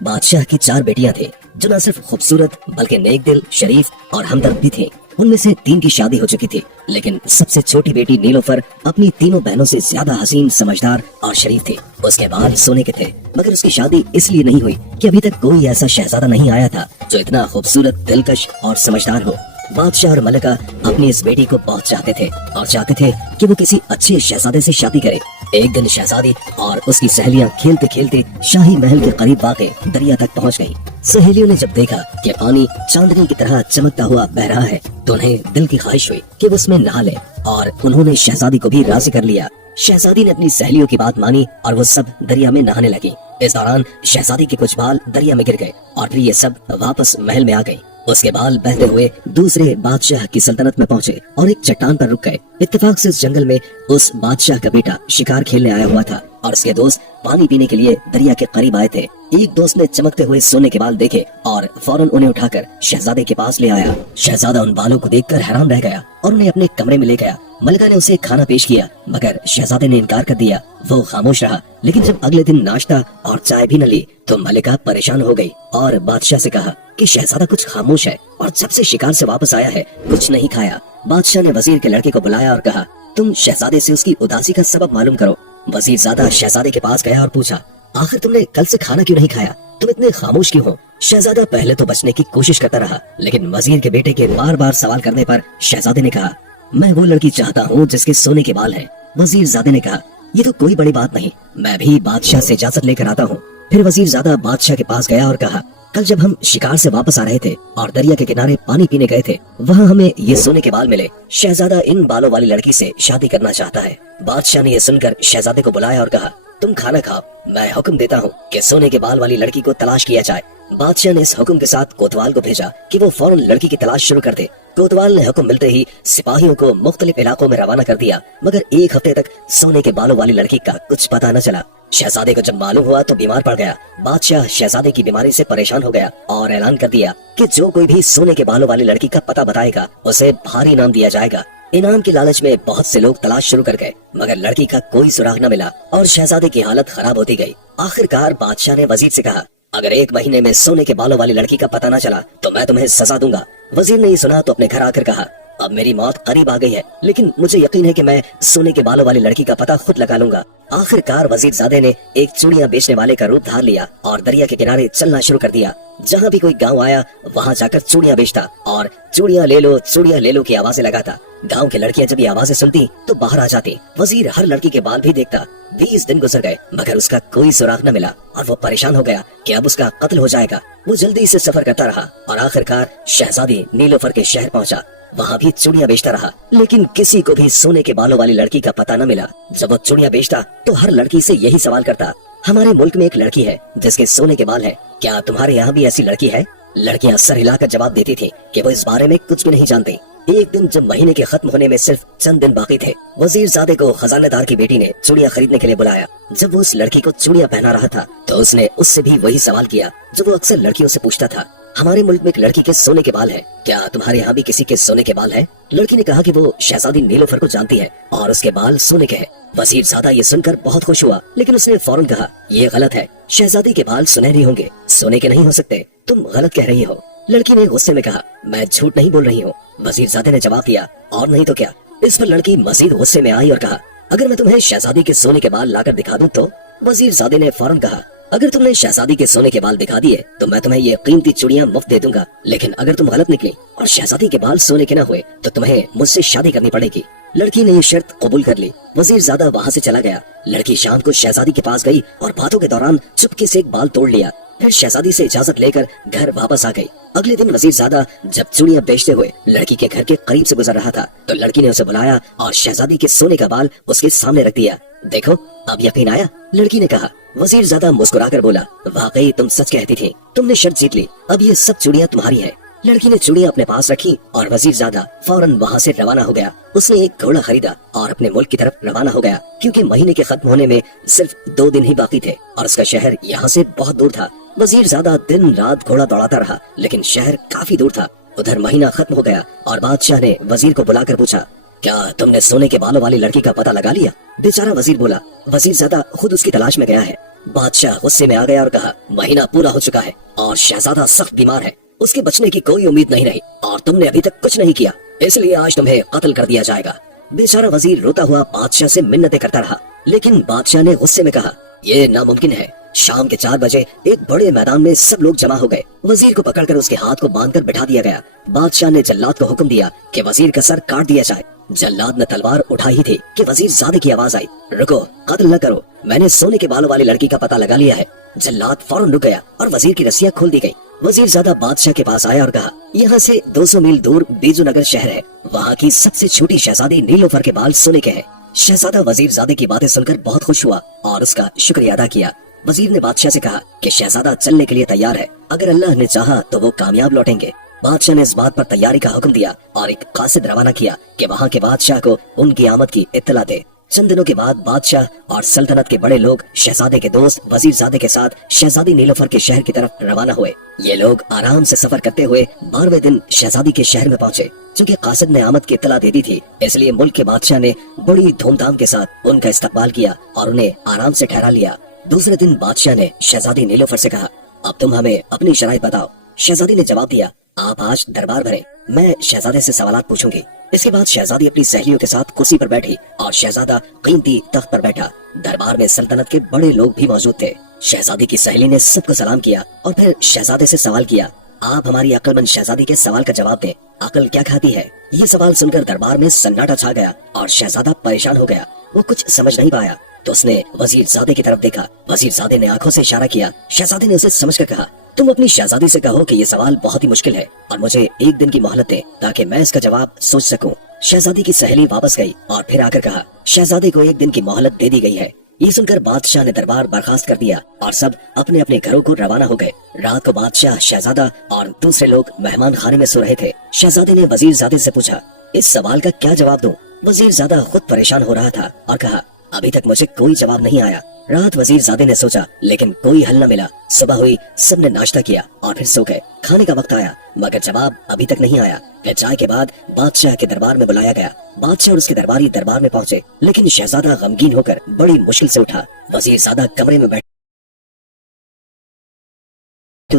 बादशाह की 4 बेटियां थी जो न सिर्फ खूबसूरत बल्कि नेक दिल, शरीफ और हमदर्द भी थी। उनमें से 3 की शादी हो चुकी थी, लेकिन सबसे छोटी बेटी नीलोफर अपनी तीनों बहनों से ज्यादा हसीन, समझदार और शरीफ थी। उसके बाल सोने के थे, मगर उसकी शादी इसलिए नहीं हुई कि अभी तक कोई ऐसा शहजादा नहीं आया था जो इतना खूबसूरत, दिलकश और समझदार हो। बादशाह और मलिका अपनी इस बेटी को बहुत चाहते थे और चाहते थे कि वो किसी अच्छे शहजादे से शादी करे। एक दिन शहजादी और उसकी सहेलियां खेलते खेलते शाही महल के करीब वाक़ दरिया तक पहुंच गईं। सहेलियों ने जब देखा कि पानी चांदनी की तरह चमकता हुआ बह रहा है तो उन्हें दिल की ख्वाहिश हुई कि वो उसमें नहा ले, और उन्होंने शहजादी को भी राजी कर लिया। शहजादी ने अपनी सहेलियों की बात मानी और वो सब दरिया में नहाने लगी। इस दौरान शहजादी के कुछ बाल दरिया में गिर गए और फिर ये सब वापस महल में आ गए। उसके बाल बहते हुए दूसरे बादशाह की सल्तनत में पहुंचे और एक चट्टान पर रुक गए। इत्तेफाक से उस जंगल में उस बादशाह का बेटा शिकार खेलने आया हुआ था और उसके दोस्त पानी पीने के लिए दरिया के करीब आए थे। एक दोस्त ने चमकते हुए सोने के बाल देखे और फौरन उन्हें उठाकर शहजादे के पास ले आया। शहजादा उन बालों को देखकर हैरान रह गया और उन्हें अपने कमरे में ले गया। मलिका ने उसे खाना पेश किया, मगर शहजादे ने इनकार कर दिया। वो खामोश रहा, लेकिन जब अगले दिन नाश्ता और चाय भी न ली तो मलिका परेशान हो गई और बादशाह से कहा कि शहजादा कुछ खामोश है और जब से शिकार से वापस आया है कुछ नहीं खाया। बादशाह ने वजीर के लड़के को बुलाया और कहा, तुम शहजादे से उसकी उदासी का सबब मालूम करो। वजीरजादा शहजादे के पास गया और पूछा, आखिर तुमने कल से खाना क्यों नहीं खाया? तुम इतने खामोश क्यों हो? शहजादा पहले तो बचने की कोशिश करता रहा, लेकिन वजीर के बेटे के बार बार सवाल करने पर शहजादे ने कहा, मैं वो लड़की चाहता हूँ जिसके सोने के बाल हैं। वजीरजादे ने कहा, ये तो कोई बड़ी बात नहीं, मैं भी बादशाह से इजाजत लेकर आता हूँ। फिर वजीरजादा बादशाह के पास गया और कहा, कल जब हम शिकार से वापस आ रहे थे और दरिया के किनारे पानी पीने गए थे, वहाँ हमें ये सोने के बाल मिले। शहजादा इन बालों वाली लड़की से शादी करना चाहता है। बादशाह ने ये सुनकर शहजादे को बुलाया और कहा, तुम खाना खाओ, मैं हुक्म देता हूँ कि सोने के बाल वाली लड़की को तलाश किया जाए। बादशाह ने इस हुक्म के साथ कोतवाल को भेजा कि वो फौरन लड़की की तलाश शुरू कर दे। कोतवाल ने हुक्म मिलते ही सिपाहियों को मुख्तलिफ इलाकों में रवाना कर दिया, मगर 1 हफ्ते तक सोने के बालों वाली लड़की का कुछ पता न चला। शहजादे को जब मालूम हुआ तो बीमार पड़ गया। बादशाह शहजादे की बीमारी से परेशान हो गया और ऐलान कर दिया कि जो कोई भी सोने के बालों वाली लड़की का पता बताएगा उसे भारी इनाम दिया जाएगा। इनाम के लालच में बहुत से लोग तलाश शुरू कर गए, मगर लड़की का कोई सुराग न मिला और शहजादे की हालत खराब होती गई। आखिरकार बादशाह ने वजीर से कहा, अगर 1 महीने में सोने के बालों वाली लड़की का पता न चला तो मैं तुम्हें सजा दूंगा। वजीर ने ये सुना तो अपने घर आकर कहा, अब मेरी मौत करीब आ गई है, लेकिन मुझे यकीन है कि मैं सोने के बालों वाली लड़की का पता खुद लगा लूंगा। आखिरकार वजीरजादे ने एक चूड़ियां बेचने वाले का रूप धार लिया और दरिया के किनारे चलना शुरू कर दिया। जहाँ भी कोई गांव आया वहाँ जाकर चूड़ियां बेचता और चूड़ियां ले लो की आवाजें लगाता। गांव की लड़कियां जब ये आवाजें सुनती तो बाहर आ जाती। वजीर हर लड़की के बाल भी देखता। 20 दिन गुजर गए, मगर उसका कोई सुराग न मिला और वो परेशान हो गया कि अब उसका कत्ल हो जाएगा। वो जल्दी से सफर करता रहा और आखिरकार शहजादी नीलोफर के शहर पहुंचा। वहाँ भी चूड़ियां बेचता रहा, लेकिन किसी को भी सोने के बालों वाली लड़की का पता न मिला। जब वो चूड़ियां बेचता तो हर लड़की से यही सवाल करता, हमारे मुल्क में एक लड़की है जिसके सोने के बाल है, क्या तुम्हारे यहाँ भी ऐसी लड़की है? लड़कियां सर हिलाकर जवाब देती थी कि वो इस बारे में कुछ भी नहीं जानती। एक दिन जब महीने के खत्म होने में सिर्फ चंद दिन बाकी थे, वजीरजादे को खजानेदार की बेटी ने चूड़ियां खरीदने के लिए बुलाया। जब वो उस लड़की को चूड़ियां पहना रहा था तो उसने उससे भी वही सवाल किया जो वो अक्सर लड़कियों से पूछता था, हमारे मुल्क में एक लड़की के सोने के बाल है, क्या तुम्हारे यहाँ भी किसी के सोने के बाल है? लड़की ने कहा कि वो शहजादी नीलोफर को जानती है और उसके बाल सोने के हैं। वजीरजादा ये सुनकर बहुत खुश हुआ, लेकिन उसने फौरन कहा, ये गलत है, शहजादी के बाल सुनहरे होंगे, सोने के नहीं हो सकते, तुम गलत कह रही हो। लड़की ने गुस्से में कहा, मैं झूठ नहीं बोल रही हूँ। वजीरजादे ने जवाब दिया, और नहीं तो क्या। इस पर लड़की मजीद गुस्से में आई और कहा, अगर मैं तुम्हें शहजादी के सोने के बाल लाकर दिखा दूं तो? वजीरजादे ने फौरन कहा, अगर तुमने शहजादी के सोने के बाल दिखा दिए तो मैं तुम्हें ये कीमती चूड़ियां मुफ्त दे दूंगा, लेकिन अगर तुम गलत निकली और शहजादी के बाल सोने के न हुए तो तुम्हें मुझसे शादी करनी पड़ेगी। लड़की ने ये शर्त कबूल कर ली। वजीरजादा वहाँ से चला गया। लड़की शाम को शहजादी के पास गई और बातों के दौरान चुपके से एक बाल तोड़ लिया। फिर शहजादी से इजाजत लेकर घर वापस आ गई। अगले दिन वजीरजादा जब चूड़ियां बेचते हुए लड़की के घर के करीब से गुजर रहा था तो लड़की ने उसे बुलाया और शहजादी के सोने का बाल उसके सामने रख दिया। देखो, अब यकीन आया? लड़की ने कहा। वजीरजादा मुस्कुराकर बोला, वाकई तुम सच कहती थी, तुमने शर्त जीत ली, अब ये सब चूड़ियां तुम्हारी है। लड़की ने चूड़ियां अपने पास रखी और वजीरजादा फौरन वहाँ से रवाना हो गया। उसने एक घोड़ा खरीदा और अपने मुल्क की तरफ रवाना हो गया, क्योंकि महीने के खत्म होने में सिर्फ 2 दिन ही बाकी थे और उसका शहर यहाँ से बहुत दूर था। वजीरजादा दिन रात घोड़ा दौड़ाता रहा, लेकिन शहर काफी दूर था। उधर महीना खत्म हो गया और बादशाह ने वजीर को बुलाकर पूछा, क्या तुमने सोने के बालों वाली लड़की का पता लगा लिया? बेचारा वजीर बोला, वजीरजादा खुद उसकी तलाश में गया है, बादशाह गुस्से में आ गया और कहा, महीना पूरा हो चुका है और शहजादा सख्त बीमार है, उसके बचने की कोई उम्मीद नहीं रही और तुमने अभी तक कुछ नहीं किया, इसलिए आज तुम्हें कत्ल कर दिया जाएगा। बेचारा वजीर रोता हुआ बादशाह से मिन्नतें करता रहा, लेकिन बादशाह ने गुस्से में कहा, ये नामुमकिन है। शाम के 4 बजे एक बड़े मैदान में सब लोग जमा हो गए। वजीर को पकड़कर उसके हाथ को बांधकर बिठा दिया गया। बादशाह ने जल्लाद को हुक्म दिया कि वजीर का सर काट दिया जाए। जल्लाद ने तलवार उठाई ही थी कि वजीर ज़ादे की आवाज आई, रुको, कत्ल न करो, मैंने सोने के बालों वाली लड़की का पता लगा लिया है। जल्लाद फौरन रुक गया और वजीर की रस्सियां खोल दी गई। वजीर ज़ादा बादशाह के पास आया और कहा, यहाँ से 200 मील दूर बीजूनगर शहर है, वहाँ की सबसे छोटी शहजादी नीलोफर के बाल सोने के हैं। शहजादा वजीर ज़ादे की बातें सुनकर बहुत खुश हुआ और उसका शुक्रिया अदा किया। वजीर ने बादशाह से कहा कि शहजादा चलने के लिए तैयार है, अगर अल्लाह ने चाहा तो वो कामयाब लौटेंगे। बादशाह ने इस बात पर तैयारी का हुक्म दिया और एक कासिद रवाना किया कि वहाँ के बादशाह को उनकी आमद की इत्तला दे। चंद दिनों के बाद बादशाह और सल्तनत के बड़े लोग शहजादे के दोस्त वजीरजादे के साथ शहजादी नीलोफर के शहर की तरफ रवाना हुए। ये लोग आराम से सफर करते हुए 12वें दिन शहजादी के शहर में पहुंचे। चूँकि कासिद ने आमद की इत्तला दे दी थी, इसलिए मुल्क के बादशाह ने बड़ी धूमधाम के साथ उनका इस्तकबाल किया और उन्हें आराम से ठहरा लिया। दूसरे दिन बादशाह ने शहजादी नीलोफर से कहा, अब तुम हमें अपनी शराइत बताओ। शहजादी ने जवाब दिया, आप आज दरबार भरें, मैं शहजादे से सवालात पूछूंगी। इसके बाद शहजादी अपनी सहेलियों के साथ कुर्सी पर बैठी और शहजादा कीमती तख्त पर बैठा। दरबार में सल्तनत के बड़े लोग भी मौजूद थे। शहजादी की सहेली ने सबको सलाम किया और फिर शहजादे से सवाल किया, आप हमारी अक्लमंद शहजादी के सवाल का जवाब दें, अक्ल क्या खाती है? ये सवाल सुनकर दरबार में सन्नाटा छा गया और शहजादा परेशान हो गया। वो कुछ समझ नहीं पाया तो उसने वजीरजादे की तरफ देखा। वजीरजादे ने आंखों से इशारा किया। शहजादे ने उसे समझकर कहा, तुम अपनी शहजादी से कहो कि ये सवाल बहुत ही मुश्किल है और मुझे 1 दिन की मोहलत दे ताकि मैं इसका जवाब सोच सकूं। शहजादी की सहेली वापस गई और फिर आकर कहा, शहजादे को 1 दिन की मोहलत दे दी गई है। ये सुनकर बादशाह ने दरबार बर्खास्त कर दिया और सब अपने अपने घरों को रवाना हो गए। रात को बादशाह, शहजादा और दूसरे लोग मेहमान खाने में सो रहे थे। शहजादे ने वजीरजादे से पूछा, इस सवाल का क्या जवाब दूं? वजीरजादा खुद परेशान हो रहा था और कहा, अभी तक मुझे कोई जवाब नहीं आया। रात वजीरजादे ने सोचा लेकिन कोई हल न मिला। सुबह हुई, सबने नाश्ता किया और फिर सो गए। खाने का वक्त आया मगर जवाब अभी तक नहीं आया। फिर चाय के बाद बादशाह के दरबार में बुलाया गया। बादशाह और उसके दरबारी दरबार में पहुंचे, लेकिन शहजादा गमगीन होकर बड़ी मुश्किल से उठा। वजीरजादा कमरे में बैठे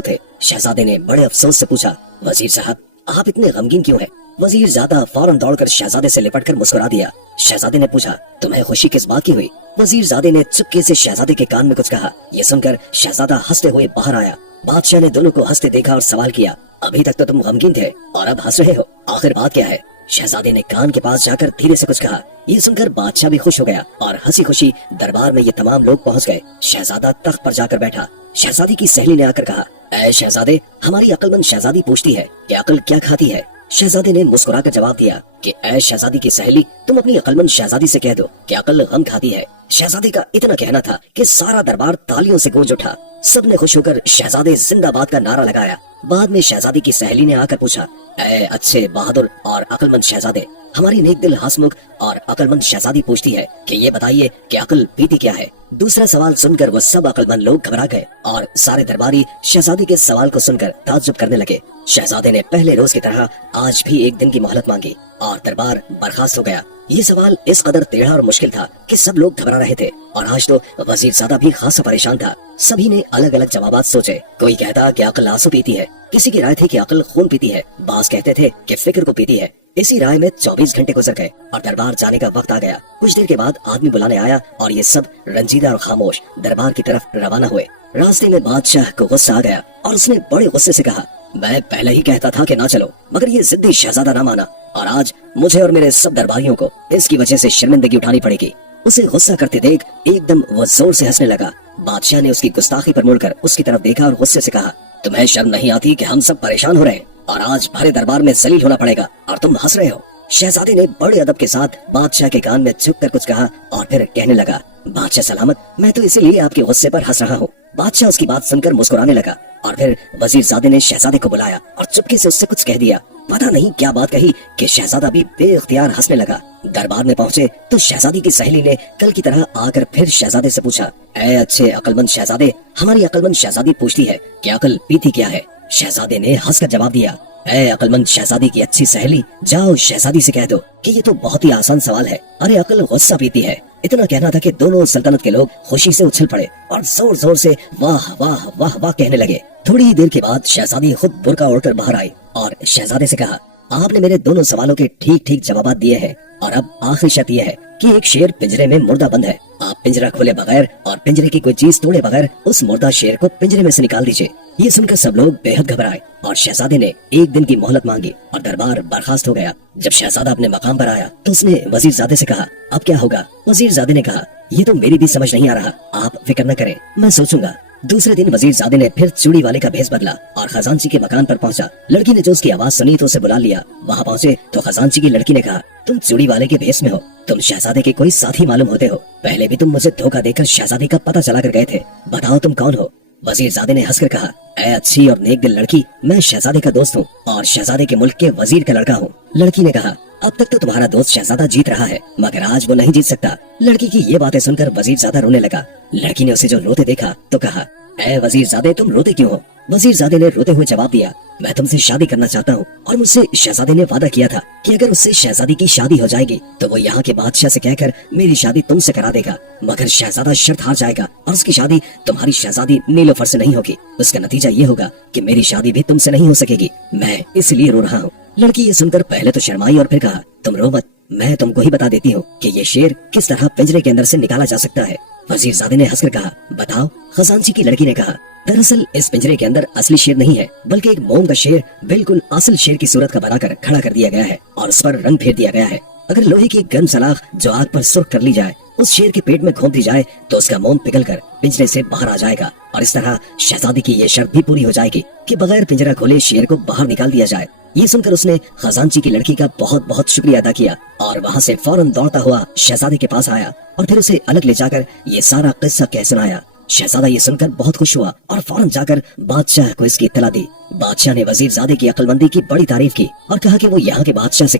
थे। शहजादे ने बड़े अफसोस से पूछा, वजीर साहब आप इतने गमगीन क्यों हैं? वजीरजादा फौरन दौड़कर शहजादे से लिपटकर मुस्कुरा दिया। शहजादे ने पूछा, तुम्हें खुशी किस बात की हुई? वजीरजादे ने चुपके से शहजादे के कान में कुछ कहा। ये सुनकर शहजादा हंसते हुए बाहर आया। बादशाह ने दोनों को हंसते देखा और सवाल किया, अभी तक तो तुम गमगीन थे और अब हंस रहे हो, आखिर बात क्या है? शहजादे ने कान के पास जाकर धीरे से कुछ कहा। ये सुनकर बादशाह भी खुश हो गया और हंसी खुशी दरबार में ये तमाम लोग पहुंच गए। शहजादा तख्त पर जाकर बैठा। शहजादी की सहेली ने आकर कहा, ऐ शहजादे, हमारी अक्लमंद शहजादी पूछती है कि अक्ल क्या खाती है? शहजादे ने मुस्कुराकर जवाब दिया कि ऐ शहजादी की सहेली, तुम अपनी अक्लमंद शहजादी से कह दो कि अक्ल गम खाती है। शहजादे का इतना कहना था कि सारा दरबार तालियों से गूंज उठा। सबने खुश होकर शहजादे जिंदाबाद का नारा लगाया। बाद में शहजादी की सहेली ने आकर पूछा, ऐ अच्छे, बहादुर और अक्लमंद शहजादे, हमारी नेक दिल हंसमुख और अक्लमंद शहजादी पूछती है कि ये बताइए कि अक्ल पीती क्या है? दूसरा सवाल सुनकर वो सब अक्लमंद लोग घबरा गए और सारे दरबारी शहजादी के सवाल को सुनकर ताज्जुब करने लगे। शहजादे ने पहले रोज की तरह आज भी 1 दिन की मोहलत मांगी और दरबार बर्खास्त हो गया। ये सवाल इस कदर टेढ़ा और मुश्किल था कि सब लोग घबरा रहे थे और आज तो वजीरजादा भी खासा परेशान था। सभी ने अलग अलग जवाबात सोचे। कोई कहता कि अक्ल आंसू पीती है, किसी की राय थी कि अक्ल खून पीती है, बास कहते थे कि फिक्र को पीती है। इसी राय में 24 घंटे गुजर गए और दरबार जाने का वक्त आ गया। कुछ देर के बाद आदमी बुलाने आया और ये सब रंजीदा और खामोश दरबार की तरफ रवाना हुए। रास्ते में बादशाह को गुस्सा आ गया और उसने बड़े गुस्से से कहा, मैं पहले ही कहता था कि ना चलो, मगर ये जिद्दी शहजादा ना माना और आज मुझे और मेरे सब दरबारियों को इसकी वजह से शर्मिंदगी उठानी पड़ेगी। उसे गुस्सा करते देख एकदम वो जोर से हंसने लगा। बादशाह ने उसकी गुस्ताखी पर मुड़कर उसकी तरफ देखा और गुस्से से कहा, तुम्हें शर्म नहीं आती कि हम सब परेशान हो रहे हैं और आज भरे दरबार में जलील होना पड़ेगा और तुम हंस रहे हो? शहजादी ने बड़े अदब के साथ बादशाह के कान में झुक कर कुछ कहा और फिर कहने लगा, बादशाह सलामत, मैं तो इसीलिए आपके गुस्से पर हंस रहा हूँ। बादशाह उसकी बात सुनकर मुस्कुराने लगा और फिर वजीरजादे ने शहजादे को बुलाया और चुपके से उससे कुछ कह दिया। पता नहीं क्या बात कही कि शहजादा भी बेइख्तियार हंसने लगा। दरबार में पहुंचे तो शहजादी की सहेली ने कल की तरह आकर फिर शहजादे से पूछा, ऐ अच्छे अक्लमंद शहजादे, हमारी अक्लमंद शहजादी पूछती है कि अक्ल पीती क्या है? शहजादे ने हंसकर जवाब दिया, ऐ अक्लमंद शहजादी की अच्छी सहेली, जाओ शहजादी से कह दो कि ये तो बहुत ही आसान सवाल है। अरे अक्ल गुस्सा पीती है। इतना कहना था कि दोनों सल्तनत के लोग खुशी से उछल पड़े और जोर जोर से वाह वाह वाह वाह कहने लगे। थोड़ी ही देर के बाद शहजादी खुद बुर्का ओढ़कर बाहर आई और शहजादे से कहा, आपने मेरे दोनों सवालों के ठीक ठीक जवाब दिए हैं और अब आखिरी शर्त यह है कि एक शेर पिंजरे में मुर्दा बंद है। आप पिंजरा खोले बगैर और पिंजरे की कोई चीज तोड़े बगैर उस मुर्दा शेर को पिंजरे में से निकाल दीजिए। ये सुनकर सब लोग बेहद घबराए और शहजादे ने एक दिन की मोहलत मांगी और दरबार बर्खास्त हो गया। जब शहजादा अपने मकाम पर आया तो उसने वजीरजादे से कहा, अब क्या होगा? वजीरजादे ने कहा, ये तो मेरी भी समझ नहीं आ रहा, आप फिक्र न करें, मैं सोचूंगा। दूसरे दिन वजीरजादे ने फिर चूड़ी वाले का भेष बदला और खजांची के मकान पर पहुंचा। लड़की ने जो उसकी आवाज सुनी तो उसे बुला लिया। वहां पहुंचे तो खजांची की लड़की ने कहा, तुम चूड़ी वाले के भेष में हो, तुम शहजादे के कोई साथी मालूम होते हो। पहले भी तुम मुझे धोखा देकर शहजादे का पता चला कर गए थे, बताओ तुम कौन हो? वजीरजादे ने हंसकर कहा, ऐ अच्छी और नेक दिल लड़की, मैं शहजादे का दोस्त हूँ और शहजादे के मुल्क के वजीर का लड़का हूँ। लड़की ने कहा, अब तक तो तुम्हारा दोस्त शहजादा जीत रहा है, मगर आज वो नहीं जीत सकता। लड़की की ये बातें सुनकर वजीरजादा रोने लगा। लड़की ने उसे जो रोते देखा तो कहा, ऐ वजीरजादे, तुम रोते क्यों हो? वजीरजादे ने रोते हुए जवाब दिया, मैं तुमसे शादी करना चाहता हूँ और मुझसे शहजादे ने वादा किया था कि अगर उससे शहजादी की शादी हो जाएगी तो वो यहाँ के बादशाह से कहकर मेरी शादी तुमसे करा देगा, मगर शहजादा शर्त हार जाएगा और उसकी शादी तुम्हारी शहजादी नीलोफर से नहीं होगी। उसका नतीजा ये होगा कि मेरी शादी भी तुमसे नहीं हो सकेगी, मैं इसलिए रो रहा हूँ। लड़की ये सुनकर पहले तो शर्माई और फिर कहा, तुम रो मत, मैं तुमको ही बता देती हूँ कि ये शेर किस तरह पिंजरे के अंदर से निकाला जा सकता है। वजीरजादे ने हंसकर कहा, बताओ। खजांची की लड़की ने कहा, दरअसल इस पिंजरे के अंदर असली शेर नहीं है, बल्कि एक मोम का शेर बिल्कुल असल शेर की सूरत का बनाकर खड़ा कर दिया गया है और उस पर रंग फेर दिया गया है। अगर लोहे की गर्म सलाख जो आग पर सुर्ख कर ली जाए उस शेर के पेट में घोंप दी जाए तो उसका मोम पिघलकर पिंजरे से बाहर आ जाएगा और इस तरह शहजादी की ये शर्त भी पूरी हो जाएगी कि बगैर पिंजरा खोले शेर को बाहर निकाल दिया जाए। ये सुनकर उसने खजांची की लड़की का बहुत बहुत शुक्रिया अदा किया और वहाँ से फौरन दौड़ता हुआ शहजादे के पास आया और फिर उसे अलग ले जाकर ये सारा किस्सा कह सुनाया। शहजादा ये सुनकर बहुत खुश हुआ और फौरन जाकर बादशाह को इसकी इत्तला दी। बादशाह ने वजीरजादे की अक्लमंदी की बड़ी तारीफ की और कहा कि वो यहाँ के बादशाह से